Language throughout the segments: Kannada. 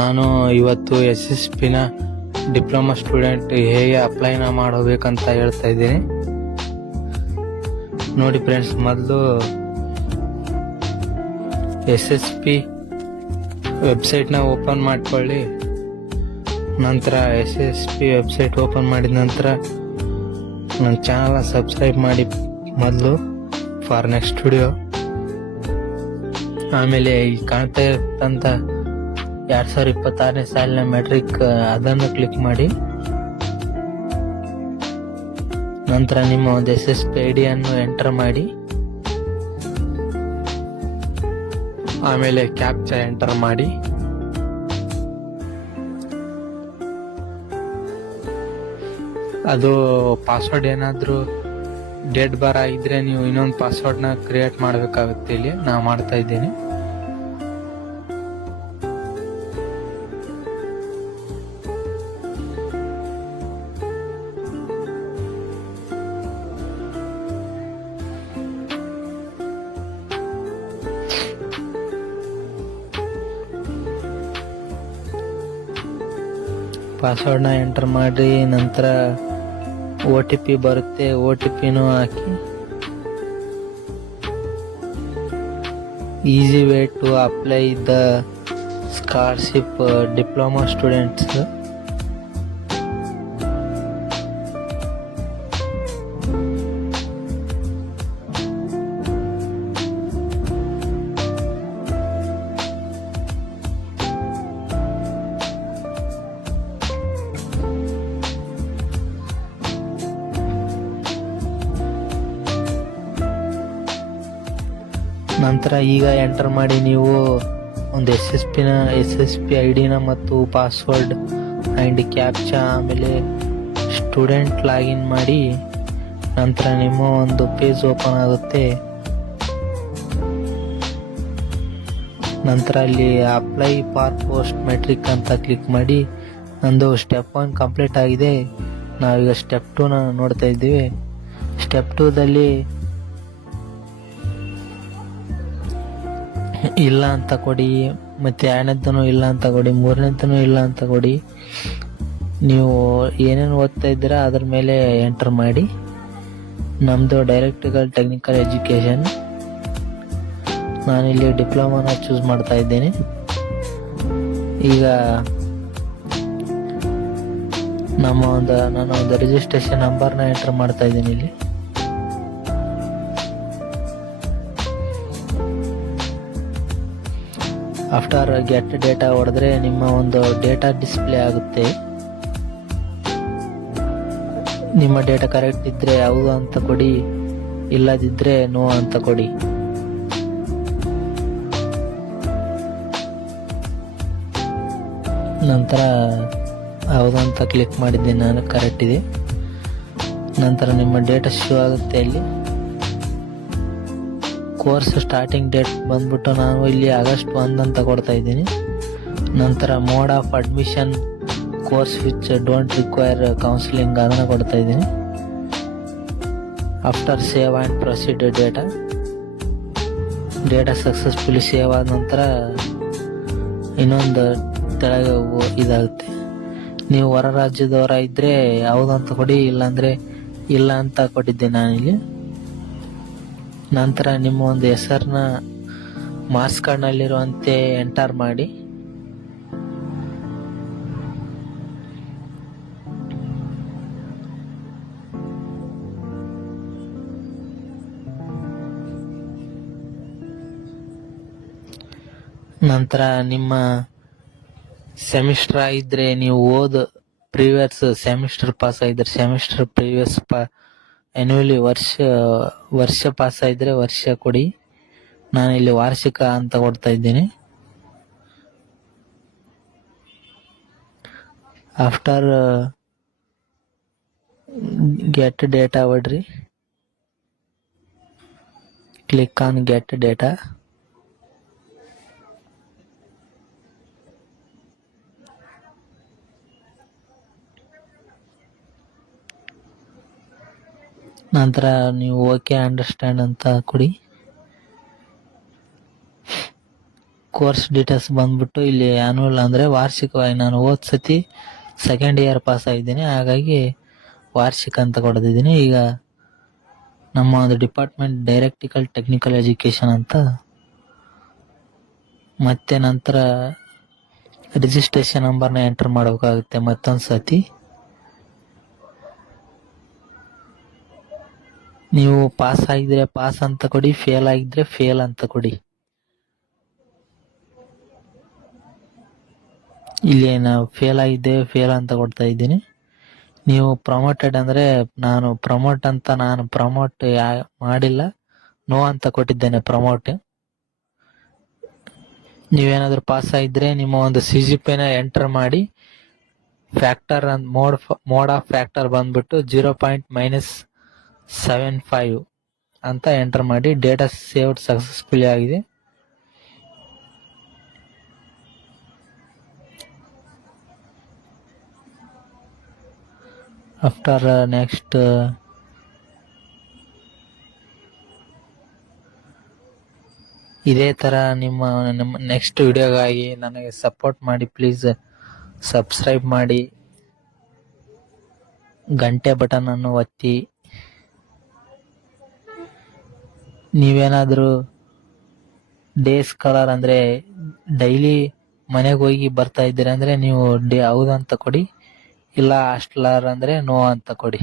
ನಾನು ಇವತ್ತು SSP ನ ಡಿಪ್ಲೊಮಾ ಸ್ಟೂಡೆಂಟ್ ಹೇಗೆ ಅಪ್ಲೈನ ಮಾಡಬೇಕಂತ ಹೇಳ್ತಾ ಇದ್ದೀನಿ. ನೋಡಿ ಫ್ರೆಂಡ್ಸ್, ಮೊದಲು SSP ವೆಬ್ಸೈಟ್ನ ಓಪನ್ ಮಾಡ್ಕೊಳ್ಳಿ. ನಂತರ SSP ವೆಬ್ಸೈಟ್ ಓಪನ್ ಮಾಡಿದ ನಂತರ ನನ್ನ ಚಾನಲ್ನ ಸಬ್ಸ್ಕ್ರೈಬ್ ಮಾಡಿ ಮೊದಲು ಫಾರ್ ನೆಕ್ಸ್ಟ್ ವಿಡಿಯೋ. ಆಮೇಲೆ ಈ ಕಾಣ್ತಾ ಇರ್ತಂತ 2026ನೇ ಸಾಲಿನ ಮೆಟ್ರಿಕ್ ಅದನ್ನು ಕ್ಲಿಕ್ ಮಾಡಿ. ನಂತರ ನಿಮ್ಮ ಒಂದು SSP ID ಅನ್ನು ಎಂಟರ್ ಮಾಡಿ. ಆಮೇಲೆ ಕ್ಯಾಪ್ಚಾ ಎಂಟರ್ ಮಾಡಿ. ಅದು ಪಾಸ್ವರ್ಡ್ ಏನಾದರೂ ಡೇಟ್ ಬಾರ್ ಆಗಿದ್ರೆ ನೀವು ಇನ್ನೊಂದು ಪಾಸ್ವರ್ಡ್ನ ಕ್ರಿಯೇಟ್ ಮಾಡಬೇಕಾಗುತ್ತೆ. ಇಲ್ಲಿ ನಾವು ಮಾಡ್ತಾ ಇದ್ದೀನಿ. ಪಾಸ್ವರ್ಡ್ನ ಎಂಟರ್ ಮಾಡಿ. ನಂತರ OTP ಬರುತ್ತೆ, OTPನೂ ಹಾಕಿ. Easy way to apply the scholarship diploma students. ನಂತರ ಈಗ ಎಂಟರ್ ಮಾಡಿ ನೀವು ಒಂದು SSP ID ಮತ್ತು ಪಾಸ್ವರ್ಡ್ ಆ್ಯಂಡ್ ಕ್ಯಾಪ್ಚಾ, ಆಮೇಲೆ ಸ್ಟೂಡೆಂಟ್ ಲಾಗಿನ್ ಮಾಡಿ. ನಂತರ ನಿಮ್ಮ ಒಂದು ಪೇಜ್ ಓಪನ್ ಆಗುತ್ತೆ. ನಂತರ ಅಲ್ಲಿ ಅಪ್ಲೈ ಫಾರ್ ಪೋಸ್ಟ್ ಮೆಟ್ರಿಕ್ ಅಂತ ಕ್ಲಿಕ್ ಮಾಡಿ. ನಂದು ಸ್ಟೆಪ್ 1 ಕಂಪ್ಲೀಟ್ ಆಗಿದೆ. ನಾವೀಗ ಸ್ಟೆಪ್ 2ನ ನೋಡ್ತಾ ಇದ್ದೀವಿ. ಸ್ಟೆಪ್ 2ದಲ್ಲಿ ಇಲ್ಲ ಅಂತ ಕೊಡಿ, ಮತ್ತು 2ನೇದೂ ಇಲ್ಲ ಅಂತ ಕೊಡಿ, 3ನೇದೂ ಇಲ್ಲ ಅಂತ ಕೊಡಿ. ನೀವು ಏನೇನು ಓದ್ತಾ ಇದ್ದೀರಾ ಅದ್ರ ಮೇಲೆ ಎಂಟರ್ ಮಾಡಿ. ನಮ್ಮದು ಡೈರೆಕ್ಟಿಕಲ್ ಟೆಕ್ನಿಕಲ್ ಎಜುಕೇಷನ್, ನಾನಿಲ್ಲಿ ಡಿಪ್ಲೊಮಾನ ಚೂಸ್ ಮಾಡ್ತಾ ಇದ್ದೀನಿ. ಈಗ ನಾನು ಒಂದು ರಿಜಿಸ್ಟ್ರೇಷನ್ ನಂಬರ್ನ ಎಂಟರ್ ಮಾಡ್ತಾ ಇದ್ದೀನಿ ಇಲ್ಲಿ. ಆಫ್ಟರ್ ಗೆಟ್ ಡೇಟಾ ಹೊಡೆದ್ರೆ ನಿಮ್ಮ ಒಂದು ಡೇಟಾ ಡಿಸ್ಪ್ಲೇ ಆಗುತ್ತೆ. ನಿಮ್ಮ ಡೇಟಾ ಕರೆಕ್ಟ್ ಇದ್ದರೆ ಹೌದು ಅಂತ ಕೊಡಿ, ಇಲ್ಲದಿದ್ದರೆ ನೋ ಅಂತ ಕೊಡಿ. ನಂತರ ಹೌದು ಅಂತ ಕ್ಲಿಕ್ ಮಾಡಿದ್ದೀನಿ, ನಾನು ಕರೆಕ್ಟ್ ಇದೆ. ನಂತರ ನಿಮ್ಮ ಡೇಟಾ ಶೋ ಆಗುತ್ತೆ ಇಲ್ಲಿ. ಕೋರ್ಸ್ ಸ್ಟಾರ್ಟಿಂಗ್ ಡೇಟ್ ಬಂದ್ಬಿಟ್ಟು ನಾನು ಇಲ್ಲಿ ಆಗಸ್ಟ್ 1 ಅಂತ ಕೊಡ್ತಾ ಇದ್ದೀನಿ. ನಂತರ mode of admission course which don't require counselling ಅದನ್ನು ಕೊಡ್ತಾ ಇದ್ದೀನಿ. After save and proceed data successfully save ಆದ ನಂತರ ಇನ್ನೊಂದು ತೆಳಗೆ ಇದಾಗುತ್ತೆ. ನೀವು ಹೊರ ರಾಜ್ಯದವರ ಇದ್ದರೆ ಹೌದಂತ ಕೊಡಿ, ಇಲ್ಲಾಂದರೆ ಇಲ್ಲ ಅಂತ ಕೊಟ್ಟಿದ್ದೆ ನಾನಿಲ್ಲಿ. ನಂತರ ನಿಮ್ಮ ಒಂದು ಹೆಸರನ್ನ ಮಾರ್ಕ್ಸ್ ಕಾರ್ಡ್ನಲ್ಲಿರುವಂತೆ ಎಂಟರ್ ಮಾಡಿ. ನಂತರ ನಿಮ್ಮ ಸೆಮಿಸ್ಟರ್ ಆಗಿದ್ರೆ ನೀವು ಪ್ರೀವಿಯಸ್ ಸೆಮಿಸ್ಟರ್ ಪಾಸ್ ಆಗಿದ್ರೆ ಸೆಮಿಸ್ಟರ್ ಪ್ರೀವಿಯಸ್ ಆ್ಯನ್ಯುವಲಿ ವರ್ಷ ಪಾಸ್ ಆಗಿದ್ರೆ ವರ್ಷ ಕೊಡಿ. ನಾನಿಲ್ಲಿ ವಾರ್ಷಿಕ ಅಂತ ಕೊಡ್ತಾ ಇದ್ದೀನಿ. ಆಫ್ಟರ್ ಗೆಟ್ ಡೇಟಾ ಹೊಡ್ರಿ, ಕ್ಲಿಕ್ ಆನ್ ಗೆಟ್ ಡೇಟಾ. ನಂತರ ನೀವು ಓಕೆ ಅಂಡರ್ಸ್ಟ್ಯಾಂಡ್ ಅಂತ ಕೊಡಿ. ಕೋರ್ಸ್ ಡೀಟೇಲ್ಸ್ ಬಂದ್ಬಿಟ್ಟು ಇಲ್ಲಿ ಆ್ಯನ್ಯುವಲ್ ಅಂದರೆ ವಾರ್ಷಿಕವಾಗಿ ನಾನು ಹೋದ ಸತಿ ಸೆಕೆಂಡ್ ಇಯರ್ ಪಾಸ್ ಆಗಿದ್ದೀನಿ, ಹಾಗಾಗಿ ವಾರ್ಷಿಕ ಅಂತ ಕೊಡ್ತಿದ್ದೀನಿ. ಈಗ ನಮ್ಮ ಒಂದು ಡಿಪಾರ್ಟ್ಮೆಂಟ್ ಡೈರೆಕ್ಟಿಕಲ್ ಟೆಕ್ನಿಕಲ್ ಎಜುಕೇಷನ್ ಅಂತ. ಮತ್ತೆ ನಂತರ ರಿಜಿಸ್ಟ್ರೇಷನ್ ನಂಬರ್ನ ಎಂಟರ್ ಮಾಡಬೇಕಾಗುತ್ತೆ ಮತ್ತೊಂದು ಸತಿ. ನೀವು ಪಾಸ್ ಆಗಿದ್ರೆ ಪಾಸ್ ಅಂತ ಕೊಡಿ, ಫೇಲ್ ಆಗಿದ್ರೆ ಫೇಲ್ ಅಂತ ಕೊಡಿ. ಇಲ್ಲಿ ನಾವು ಫೇಲ್ ಆಗಿದ್ದೆ, ಫೇಲ್ ಅಂತ ಕೊಡ್ತಾ ಇದ್ದೀನಿ. ನೀವು ಪ್ರಮೋಟೆಡ್ ಅಂದರೆ ನಾನು ಪ್ರಮೋಟ್ ಮಾಡಿಲ್ಲ, ನೋ ಅಂತ ಕೊಟ್ಟಿದ್ದೇನೆ ಪ್ರಮೋಟ್. ನೀವೇನಾದ್ರೂ ಪಾಸ್ ಆಗಿದ್ರೆ ನಿಮ್ಮ ಒಂದು CGPನ ಎಂಟರ್ ಮಾಡಿ, ಫ್ಯಾಕ್ಟರ್ ಮೋಡ್ ಆಫ್ ಫ್ಯಾಕ್ಟರ್ ಬಂದ್ಬಿಟ್ಟು 0.-75 ಅಂತ ಎಂಟರ್ ಮಾಡಿ. ಡೇಟಾ ಸೇವ್ಡ್ ಸಕ್ಸಸ್ಫುಲಿ ಆಗಿದೆ. ಆಫ್ಟರ್ ನೆಕ್ಸ್ಟ್ ಇದೇ ಥರ ನಿಮ್ಮ ನೆಕ್ಸ್ಟ್ ವಿಡಿಯೋಗಾಗಿ ನನಗೆ ಸಪೋರ್ಟ್ ಮಾಡಿ. ಪ್ಲೀಸ್ ಸಬ್ಸ್ಕ್ರೈಬ್ ಮಾಡಿ, ಗಂಟೆ ಬಟನನ್ನು ಒತ್ತಿ. ನೀವೇನಾದರೂ ಡೇ ಸ್ಕಾಲರ್ ಅಂದರೆ ಡೈಲಿ ಮನೆಗೆ ಹೋಗಿ ಬರ್ತಾ ಇದ್ದೀರಾ ಅಂದರೆ ನೀವು ಹೌದು ಅಂತ ಕೊಡಿ, ಇಲ್ಲ ಹಾಸ್ಟೆಲರ್ ಅಂದರೆ ನೋ ಅಂತ ಕೊಡಿ.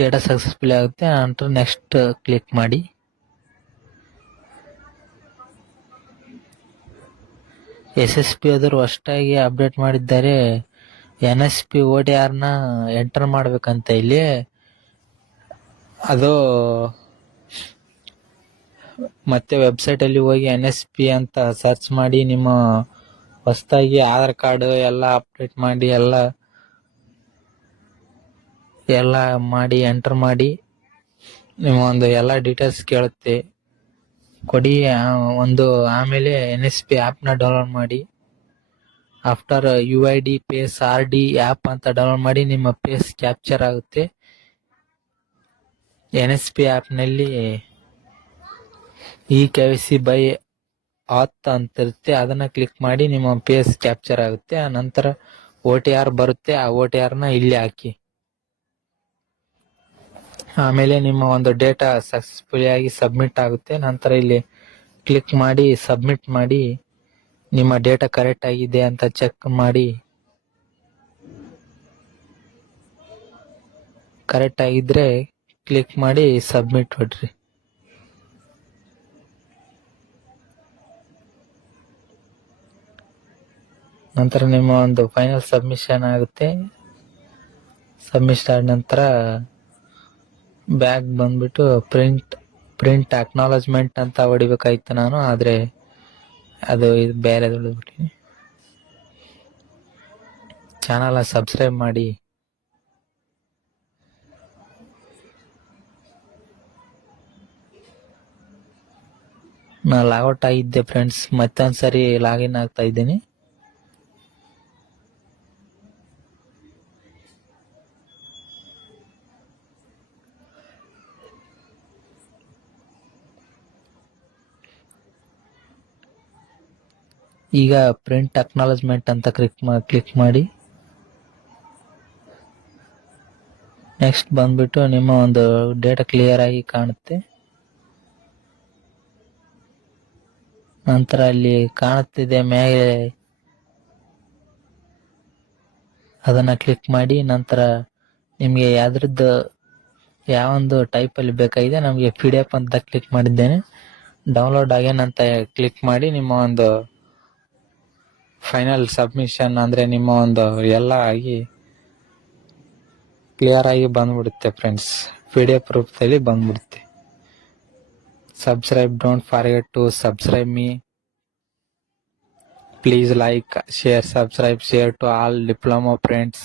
ಡೇಟಾ ಸಕ್ಸಸ್ಫುಲ್ ಆಗುತ್ತೆ. ನಂತರ ನೆಕ್ಸ್ಟ್ ಕ್ಲಿಕ್ ಮಾಡಿ. SSP ಆದರೂ ಅಷ್ಟಾಗಿ ಅಪ್ಡೇಟ್ ಮಾಡಿದ್ದಾರೆ. NSP ODRನ ಎಂಟರ್ ಮಾಡ್ಬೇಕಂತ ಇಲ್ಲಿ. ಅದು ಮತ್ತೆ ವೆಬ್ಸೈಟಲ್ಲಿ ಹೋಗಿ NSP ಅಂತ ಸರ್ಚ್ ಮಾಡಿ, ನಿಮ್ಮ ಹೊಸದಾಗಿ ಆಧಾರ್ ಕಾರ್ಡ್ ಎಲ್ಲ ಅಪ್ಡೇಟ್ ಮಾಡಿ ಎಲ್ಲ ಮಾಡಿ ಎಂಟರ್ ಮಾಡಿ. ನಿಮ್ಮ ಒಂದು ಎಲ್ಲ ಡೀಟೇಲ್ಸ್ ಕೇಳುತ್ತೆ, ಕೊಡಿ ಒಂದು. ಆಮೇಲೆ NSP ಆ್ಯಪ್ನ ಡೌನ್ಲೋಡ್ ಮಾಡಿ. After UID face RD app ಅಂತ ಡೌನ್ಲೋಡ್ ಮಾಡಿ. ನಿಮ್ಮ ಪೇಸ್ ಕ್ಯಾಪ್ಚರ್ ಆಗುತ್ತೆ. NSP ಆ್ಯಪ್ನಲ್ಲಿ KYC ಬೈ ಆತ್ ಅಂತ ಇರುತ್ತೆ, ಅದನ್ನ ಕ್ಲಿಕ್ ಮಾಡಿ ನಿಮ್ಮ ಪೇಸ್ ಕ್ಯಾಪ್ಚರ್ ಆಗುತ್ತೆ. ನಂತರ OTR ಬರುತ್ತೆ, ಆ OTRನ ಇಲ್ಲಿ ಹಾಕಿ. ಆಮೇಲೆ ನಿಮ್ಮ ಒಂದು ಡೇಟಾ ಸಕ್ಸಸ್ಫುಲ್ ಆಗಿ ಸಬ್ಮಿಟ್ ಆಗುತ್ತೆ. ನಂತರ ಇಲ್ಲಿ ಕ್ಲಿಕ್ ಮಾಡಿ ಸಬ್ಮಿಟ್ ಮಾಡಿ. ನಿಮ್ಮ ಡೇಟಾ ಕರೆಕ್ಟ್ ಆಗಿದೆ ಅಂತ ಚೆಕ್ ಮಾಡಿ. ಕರೆಕ್ಟ್ ಆಗಿದ್ರೆ ಕ್ಲಿಕ್ ಮಾಡಿ ಸಬ್ಮಿಟ್ ಹೊಡ್ರಿ. ನಂತರ ನಿಮ್ಮ ಒಂದು ಫೈನಲ್ ಸಬ್ಮಿಷನ್ ಆಗುತ್ತೆ. ಸಬ್ಮಿಷನ್ ಆದ ನಂತರ ಬ್ಯಾಗ್ ಬಂದ್ಬಿಟ್ಟು ಪ್ರಿಂಟ್ ಅಕ್ನಾಲಜ್ಮೆಂಟ್ ಅಂತ ಹೊಡಿಬೇಕಾಯ್ತು ನಾನು, ಆದರೆ ಅದು ಇದು ಬೇರೆ ಹೊಡೆದ್ಬಿಟ್ಟಿನಿ. ಚಾನಲ್ನ ಸಬ್ಸ್ಕ್ರೈಬ್ ಮಾಡಿ. ನಾನು ಲಾಗೌಟ್ ಆಗಿದ್ದೆ ಫ್ರೆಂಡ್ಸ್, ಮತ್ತೊಂದ್ಸರಿ ಲಾಗಿನ್ ಆಗ್ತಾ ಇದ್ದೀನಿ. ಈಗ ಪ್ರಿಂಟ್ ಅಕ್ನಾಲಜ್ಮೆಂಟ್ ಅಂತ ಕ್ಲಿಕ್ ಮಾಡಿ. ನೆಕ್ಸ್ಟ್ ಬಂದ್ಬಿಟ್ಟು ನಿಮ್ಮ ಒಂದು ಡೇಟಾ ಕ್ಲಿಯರ್ ಆಗಿ ಕಾಣುತ್ತೆ. ನಂತರ ಅಲ್ಲಿ ಕಾಣುತ್ತಿದೆ ಮೇಲೆ, ಅದನ್ನ ಕ್ಲಿಕ್ ಮಾಡಿ. ನಂತರ ನಿಮಗೆ ಯಾವೊಂದು ಟೈಪಲ್ಲಿ ಬೇಕಾಗಿದೆ, ನಮಗೆ PDF ಅಂತ ಕ್ಲಿಕ್ ಮಾಡಿದ್ದೇನೆ. ಡೌನ್ಲೋಡ್ ಆಗೇನ್ ಅಂತ ಕ್ಲಿಕ್ ಮಾಡಿ. ನಿಮ್ಮ ಒಂದು ಫೈನಲ್ ಸಬ್ಮಿಷನ್ ಅಂದರೆ ನಿಮ್ಮ ಒಂದು ಎಲ್ಲ ಆಗಿ ಕ್ಲಿಯರ್ ಆಗಿ ಬಂದ್ಬಿಡುತ್ತೆ ಫ್ರೆಂಡ್ಸ್, PDF ರೂಪದಲ್ಲಿ ಬಂದ್ಬಿಡುತ್ತೆ. Subscribe, don't forget to subscribe me. Please like, share, subscribe, share to all diploma friends.